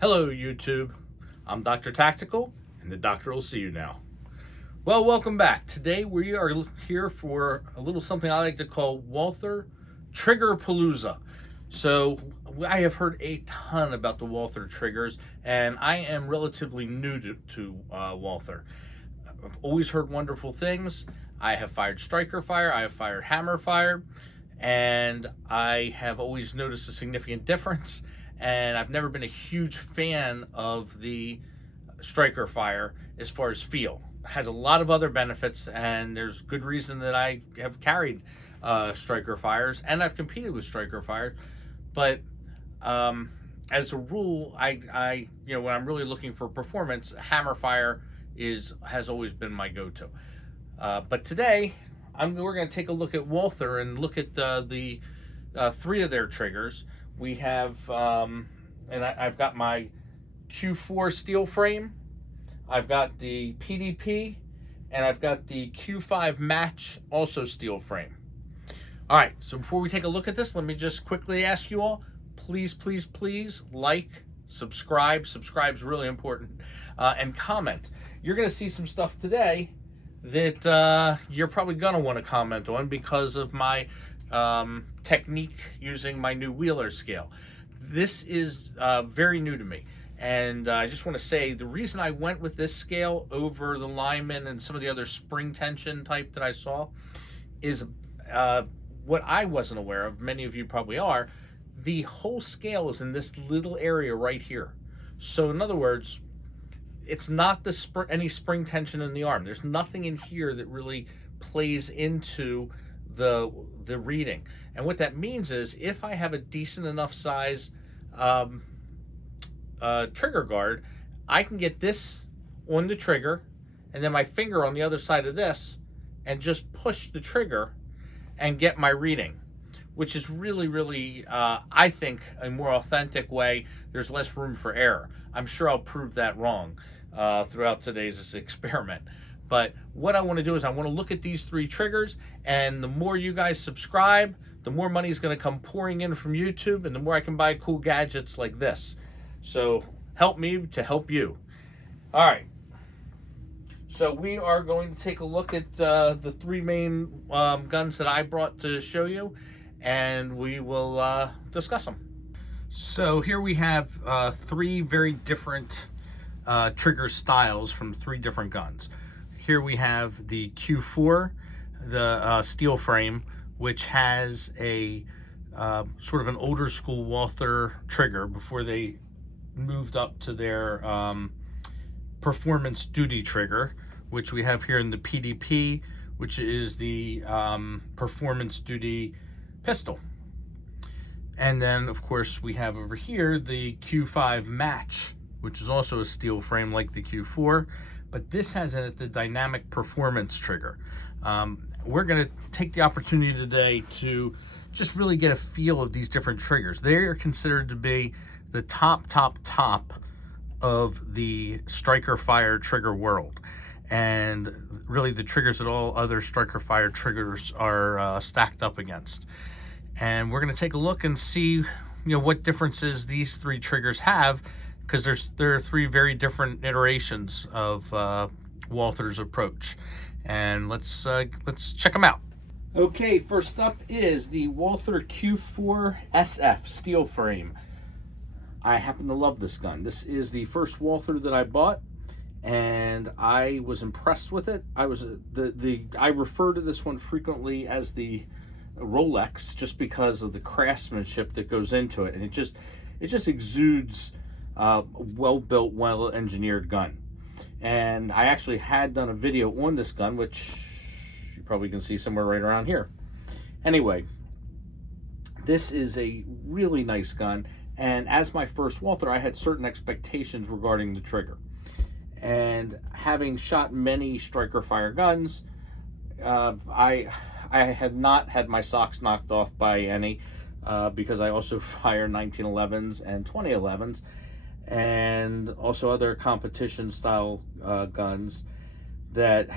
Hello YouTube, I'm DoctorTactical, and the doctor will see you now. Well, welcome back. Today we are here for a little something I like to call Walther TRIGGER-PALOOZA. So I have heard a ton about the Walther triggers, and I am relatively new to Walther. I've always heard wonderful things. I have fired striker fire, I have fired hammer fire, and I have always noticed a significant difference. And I've never been a huge fan of the striker fire as far as feel. It has a lot of other benefits, and there's good reason that I have carried striker fires, and I've competed with striker fires. But as a rule, I when I'm really looking for performance, hammer fire has always been my go-to. But today, we're going to take a look at Walther and look at the three of their triggers. We have, and I've got my Q4 steel frame, I've got the PDP, and I've got the Q5 Match, also steel frame. All right, so before we take a look at this, let me just quickly ask you all, please, please, please like, subscribe. Subscribe is really important, and comment. You're going to see some stuff today that you're probably going to want to comment on because of my technique using my new Wheeler scale. This is very new to me, and I just want to say the reason I went with this scale over the Lyman and some of the other spring tension type that I saw is what I wasn't aware of. Many of you probably are. The whole scale is in this little area right here. So in other words, it's not any spring tension in the arm. There's nothing in here that really plays into the reading. And what that means is if I have a decent enough size trigger guard, I can get this on the trigger and then my finger on the other side of this and just push the trigger and get my reading, which is really I think a more authentic way. There's less room for error. I'm sure I'll prove that wrong throughout today's experiment. But what I want to do is I want to look at these three triggers, and the more you guys subscribe, the more money is going to come pouring in from YouTube, and the more I can buy cool gadgets like this. So help me to help you. All right. So we are going to take a look at the three main guns that I brought to show you, and we will discuss them. So here we have three very different trigger styles from three different guns. Here we have the Q4, the steel frame, which has a sort of an older school Walther trigger before they moved up to their performance duty trigger, which we have here in the PDP, which is the performance duty pistol. And then, of course, we have over here the Q5 Match, which is also a steel frame like the Q4. But this has in it the dynamic performance trigger. We're going to take the opportunity today to just really get a feel of these different triggers. They are considered to be the top of the striker fire trigger world. And really the triggers that all other striker fire triggers are stacked up against. And we're going to take a look and see what differences these three triggers have, because there are three very different iterations of Walther's approach, and let's check them out. Okay, first up is the Walther Q4 SF steel frame. I happen to love this gun. This is the first Walther that I bought, and I was impressed with it. I refer to this one frequently as the Rolex, just because of the craftsmanship that goes into it, and it just exudes well-built, well-engineered gun. And I actually had done a video on this gun, which you probably can see somewhere right around here. Anyway, this is a really nice gun, and as my first Walther, I had certain expectations regarding the trigger. And having shot many striker fire guns, I have not had my socks knocked off by any, because I also fire 1911s and 2011s, and also other competition style guns that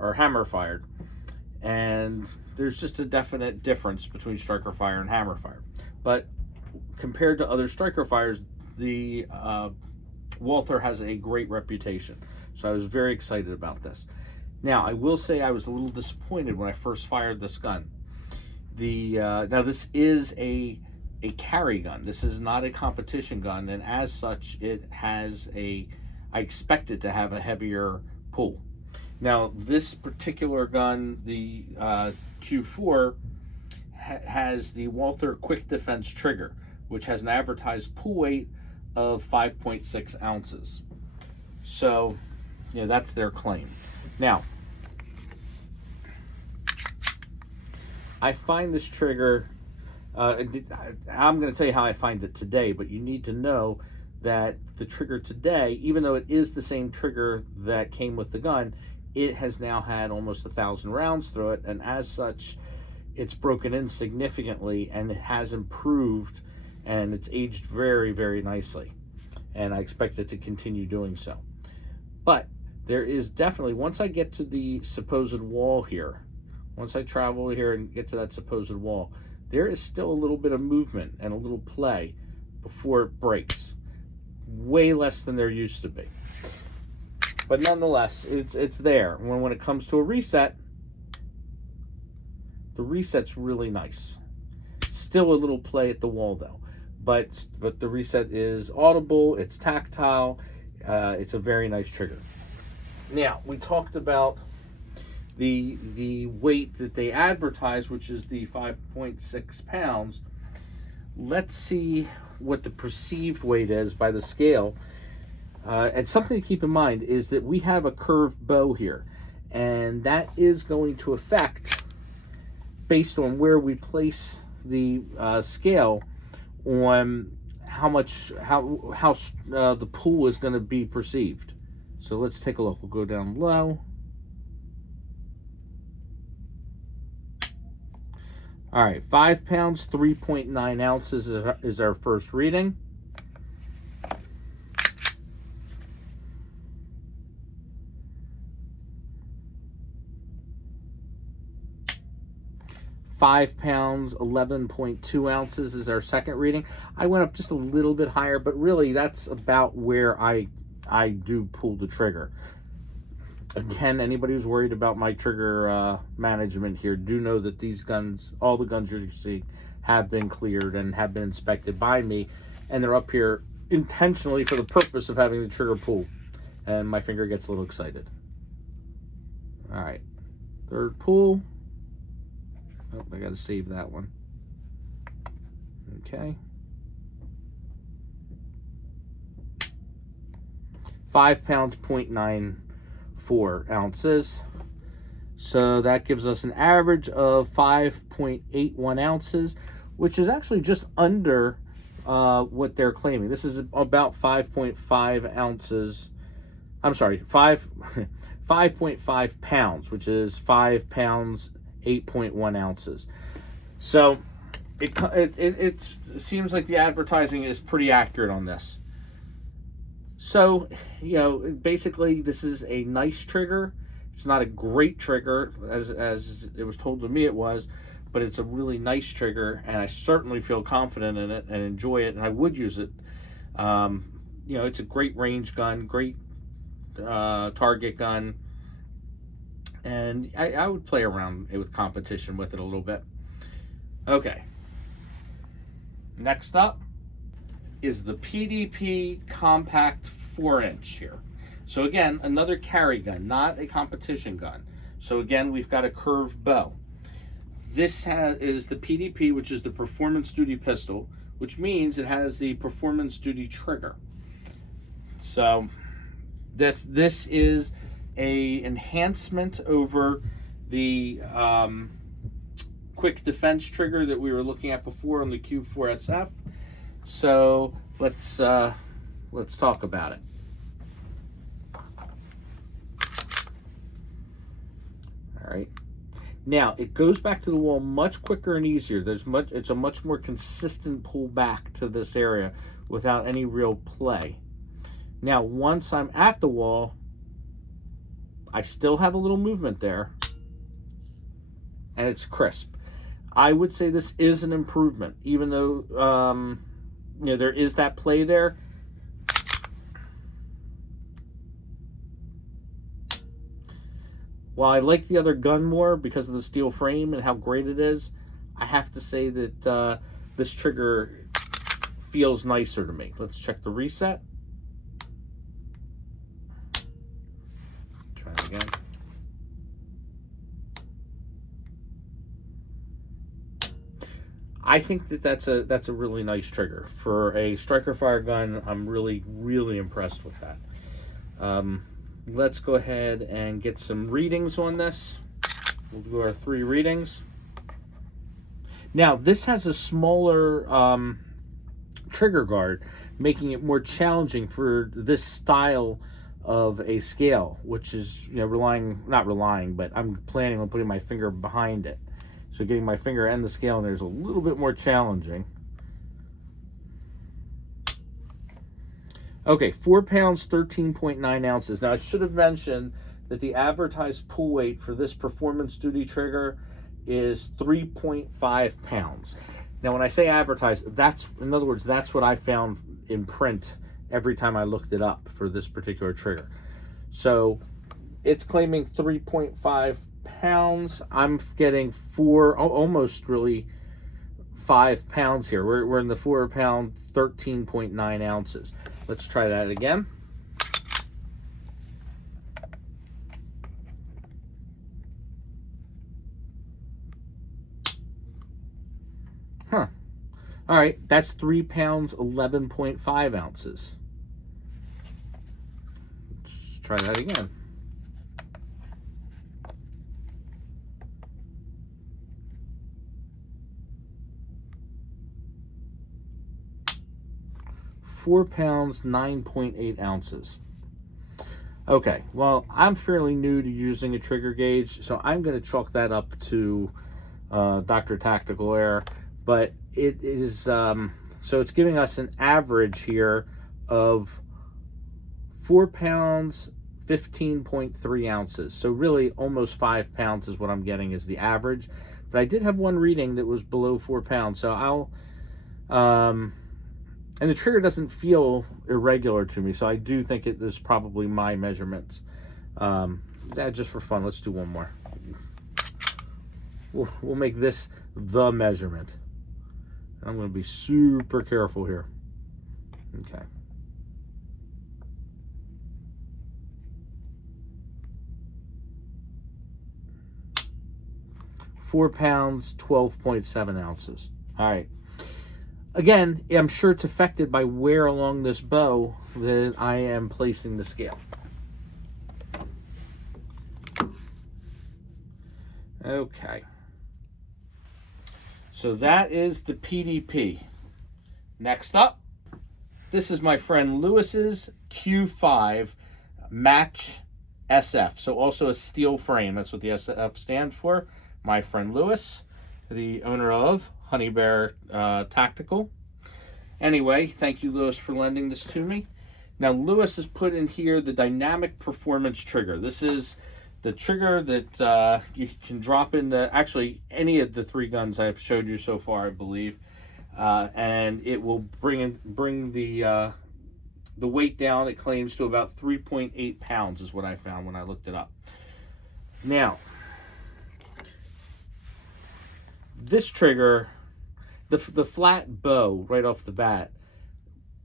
are hammer fired. And there's just a definite difference between striker fire and hammer fire. But compared to other striker fires, the Walther has a great reputation. So I was very excited about this. Now, I will say I was a little disappointed when I first fired this gun. Now this is a carry gun. This is not a competition gun, and as such, it has I expect it to have a heavier pull. Now, this particular gun, the Q4, has the Walther Quick Defense trigger, which has an advertised pull weight of 5.6 ounces. So, that's their claim. Now, I find this trigger, I'm going to tell you how I find it today, but you need to know that the trigger today, even though it is the same trigger that came with the gun, it has now had almost 1,000 rounds through it, and as such, it's broken in significantly, and it has improved, and it's aged very, very nicely. And I expect it to continue doing so. But there is definitely, once I get to the supposed wall here, once I travel here and get to that supposed wall, there is still a little bit of movement and a little play before it breaks. Way less than there used to be. But nonetheless, it's there. When it comes to a reset, the reset's really nice. Still a little play at the wall though. But the reset is audible, it's tactile, it's a very nice trigger. Now, we talked about the weight that they advertise, which is the 5.6 pounds. Let's see what the perceived weight is by the scale. And something to keep in mind is that we have a curved bow here, and that is going to affect, based on where we place the scale, on how the pull is going to be perceived. So let's take a look. We'll go down low. All right, 5 pounds, 3.9 ounces is our first reading. £5, 11.2 ounces is our second reading. I went up just a little bit higher, but really that's about where I do pull the trigger. Again, anybody who's worried about my trigger management here, do know that these guns, all the guns you see, have been cleared and have been inspected by me, and they're up here intentionally for the purpose of having the trigger pull. And my finger gets a little excited. All right, third pull. Oh, I got to save that one. Okay. 5 pounds, 0.94 ounces. So that gives us an average of 5.81 ounces, which is actually just under what they're claiming. This is about 5.5 ounces. I'm sorry, 5.5 pounds, which is 5 pounds, 8.1 ounces. So it seems like the advertising is pretty accurate on this. So, basically this is a nice trigger. It's not a great trigger as it was told to me it was, but it's a really nice trigger, and I certainly feel confident in it and enjoy it, and I would use it. It's a great range gun, great target gun. And I would play around with competition with it a little bit. Okay. Next up is the PDP Compact 4-inch here. So again, another carry gun, not a competition gun. So again, we've got a curved bow. This is the PDP, which is the Performance Duty Pistol, which means it has the Performance Duty trigger. So this is a enhancement over the quick defense trigger that we were looking at before on the Q4 SF. So let's talk about it. All right. Now it goes back to the wall much quicker and easier. It's a much more consistent pull back to this area without any real play. Now once I'm at the wall, I still have a little movement there, and it's crisp. I would say this is an improvement, even though there is that play there. while I like the other gun more because of the steel frame and how great it is, I have to say that this trigger feels nicer to me. Let's check the reset. Try it again. I think that that's a really nice trigger for a striker fire gun. I'm really impressed with that. Let's go ahead and get some readings on this. We'll do our 3 readings. Now this has a smaller trigger guard, making it more challenging for this style of a scale, which is, you know, not relying, but I'm planning on putting my finger behind it. So getting my finger and the scale in there is a little bit more challenging. Okay, 4 pounds, 13.9 ounces. Now I should have mentioned that the advertised pull weight for this performance duty trigger is 3.5 pounds. Now when I say advertised, that's, in other words, that's what I found in print every time I looked it up for this particular trigger. So it's claiming 3.5 pounds. I'm getting almost really 5 pounds here. We're in the 4 pound, 13.9 ounces. Let's try that again. Huh. All right, that's 3 pounds, 11.5 ounces. Let's try that again. £4 pounds, 9.8 ounces. Okay, well, I'm fairly new to using a trigger gauge, so I'm going to chalk that up to DoctorTactical error. But it is, so it's giving us an average here of 4 pounds, 15.3 ounces. So really almost 5 pounds is what I'm getting as the average. But I did have one reading that was below 4 pounds. So I'll, and the trigger doesn't feel irregular to me. So I do think it is probably my measurements. Just for fun, let's do one more. We'll make this the measurement. I'm going to be super careful here. Okay. £4 pounds, 12.7 ounces. All right. Again, I'm sure it's affected by where along this bow that I am placing the scale. Okay. So that is the PDP. Next up, this is my friend Lewis's Q5 Match SF. So also a steel frame. That's what the SF stands for. My friend Lewis, the owner of Honey Bear Tactical. Anyway, thank you, Lewis, for lending this to me. Now, Lewis has put in here the dynamic performance trigger. This is the trigger that you can drop into actually any of the 3 guns I've showed you so far, I believe, and it will bring the weight down. It claims to about 3.8 pounds is what I found when I looked it up. Now, this trigger, the flat bow right off the bat,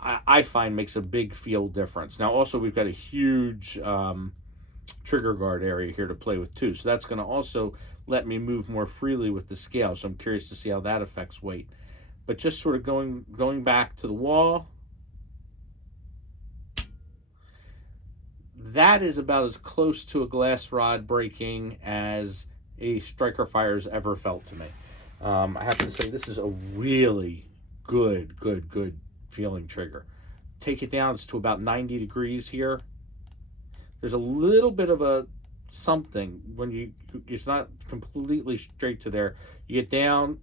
I find makes a big feel difference. Now, also we've got a huge trigger guard area here to play with too, so that's going to also let me move more freely with the scale. So I'm curious to see how that affects weight. But just sort of going back to the wall, that is about as close to a glass rod breaking as a striker fire's ever felt to me. I have to say this is a really good feeling trigger. Take it down, it's to about 90 degrees here. There's a little bit of a something when it's not completely straight to there. You get down,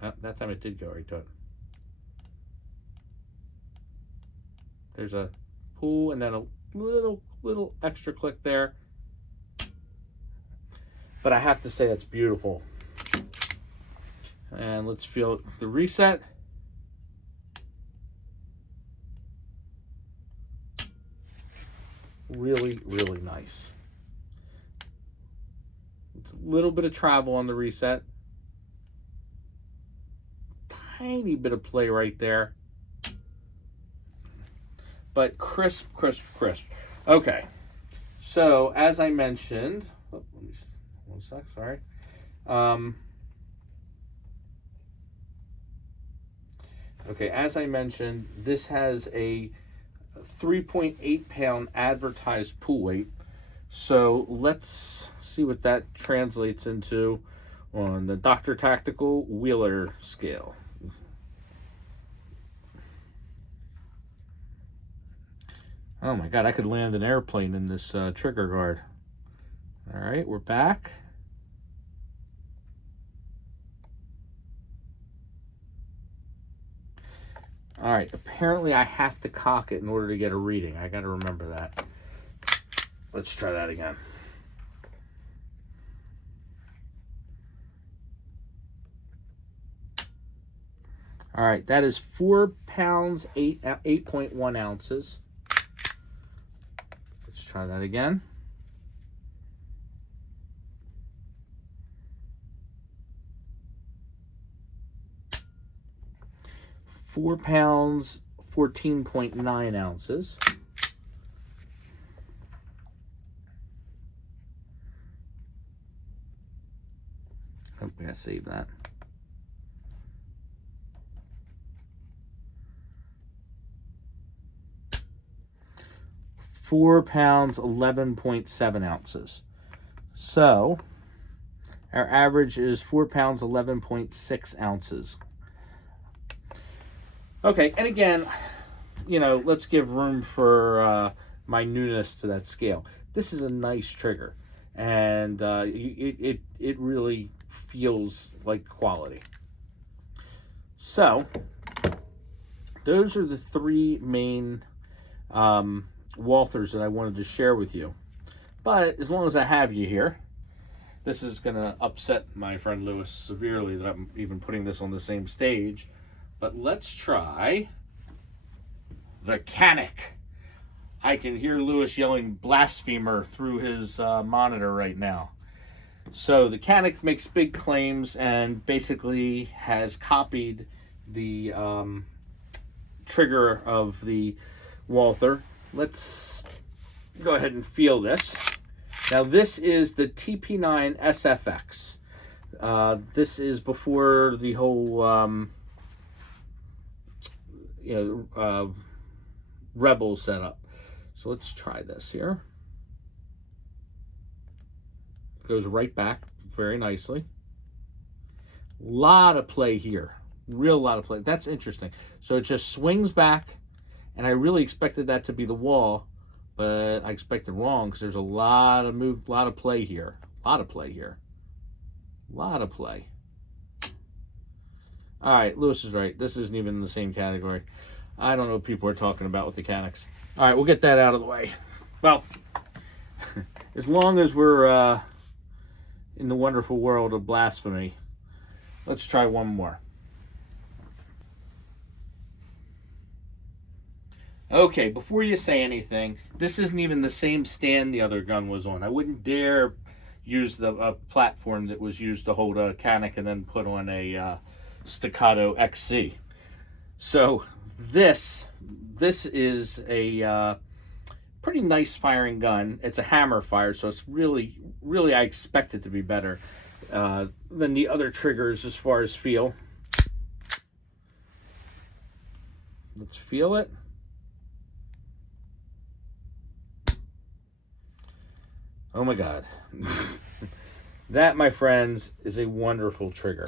that time it did go right to it. There's a pull and then a little extra click there. But I have to say that's beautiful. And let's feel the reset. Really nice. It's a little bit of travel on the reset. Tiny bit of play right there. But crisp, crisp, crisp. Okay. So, as I mentioned... Oh, let me, one sec, sorry. Okay, as I mentioned, this has a 3.8 pound advertised pool weight. So let's see what that translates into on the DoctorTactical Wheeler scale. Oh my God, I could land an airplane in this trigger guard. All right, we're back. All right, apparently I have to cock it in order to get a reading. I got to remember that. Let's try that again. All right, that is 4 pounds, 8.1 ounces. Let's try that again. £4 pounds, 14.9 ounces. Oh, we gotta save that. £4 pounds, 11.7 ounces. So our average is 4 pounds, 11.6 ounces. Okay, and again, you know, let's give room for my newness to that scale. This is a nice trigger, and it really feels like quality. So those are the three main Walthers that I wanted to share with you. But as long as I have you here, this is going to upset my friend Lewis severely that I'm even putting this on the same stage. But let's try the Canik. I can hear Lewis yelling blasphemer through his monitor right now. So the Canik makes big claims and basically has copied the trigger of the Walther. Let's go ahead and feel this. Now this is the TP9 SFX. This is before the whole Rebel setup. So let's try this here. Goes right back very nicely. Lot of play here. Real lot of play. That's interesting. So it just swings back, and I really expected that to be the wall, but I expected wrong because there's a lot of play here. A lot of play here. A lot of play. All right, Lewis is right. This isn't even in the same category. I don't know what people are talking about with the Caniks. All right, we'll get that out of the way. Well, as long as we're in the wonderful world of blasphemy, let's try one more. Okay, before you say anything, this isn't even the same stand the other gun was on. I wouldn't dare use the platform that was used to hold a Canik and then put on a Saccato XC. So this is a pretty nice firing gun. It's a hammer fire, so it's really I expect it to be better than the other triggers as far as feel. Let's feel it. Oh my God. That, my friends, is a wonderful trigger.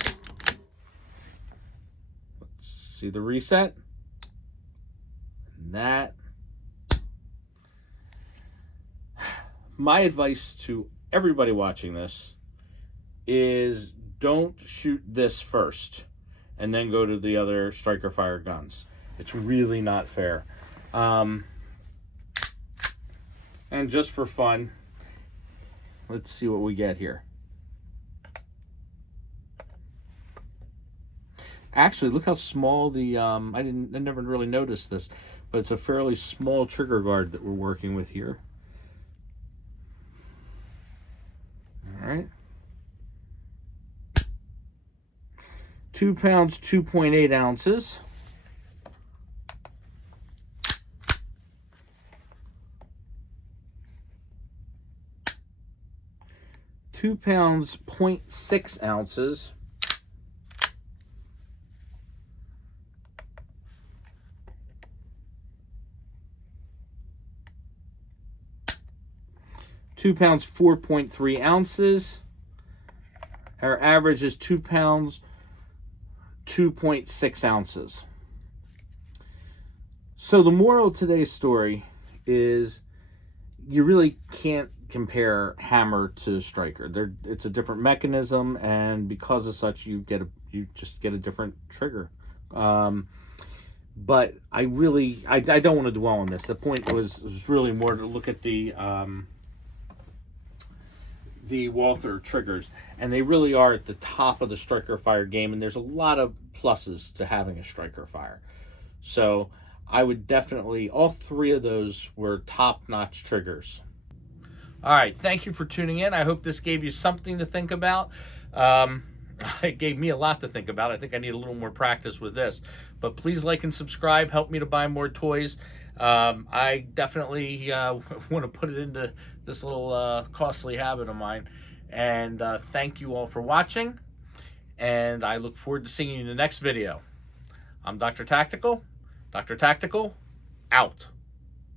Let's see the reset. And that. My advice to everybody watching this is don't shoot this first and then go to the other striker fire guns. It's really not fair. And just for fun, let's see what we get here. Actually, look how small the I never really noticed this, but it's a fairly small trigger guard that we're working with here. All right. 2 pounds, 2.8 ounces. 2 pounds, 0.6 ounces. 2 pounds, 4.3 ounces. Our average is 2 pounds, 2.6 ounces. So the moral of today's story is you really can't compare hammer to striker. It's a different mechanism, and because of such, you just get a different trigger. But I don't want to dwell on this. The point was really more to look at the Walther triggers, and they really are at the top of the striker fire game, and there's a lot of pluses to having a striker fire. So I would definitely, all three of those were top-notch triggers. All right, thank you for tuning in. I hope this gave you something to think about. It gave me a lot to think about. I think I need a little more practice with this. But please like and subscribe. Help me to buy more toys. I definitely want to put it into this little costly habit of mine. And thank you all for watching. And I look forward to seeing you in the next video. I'm Dr. Tactical. Dr. Tactical, out.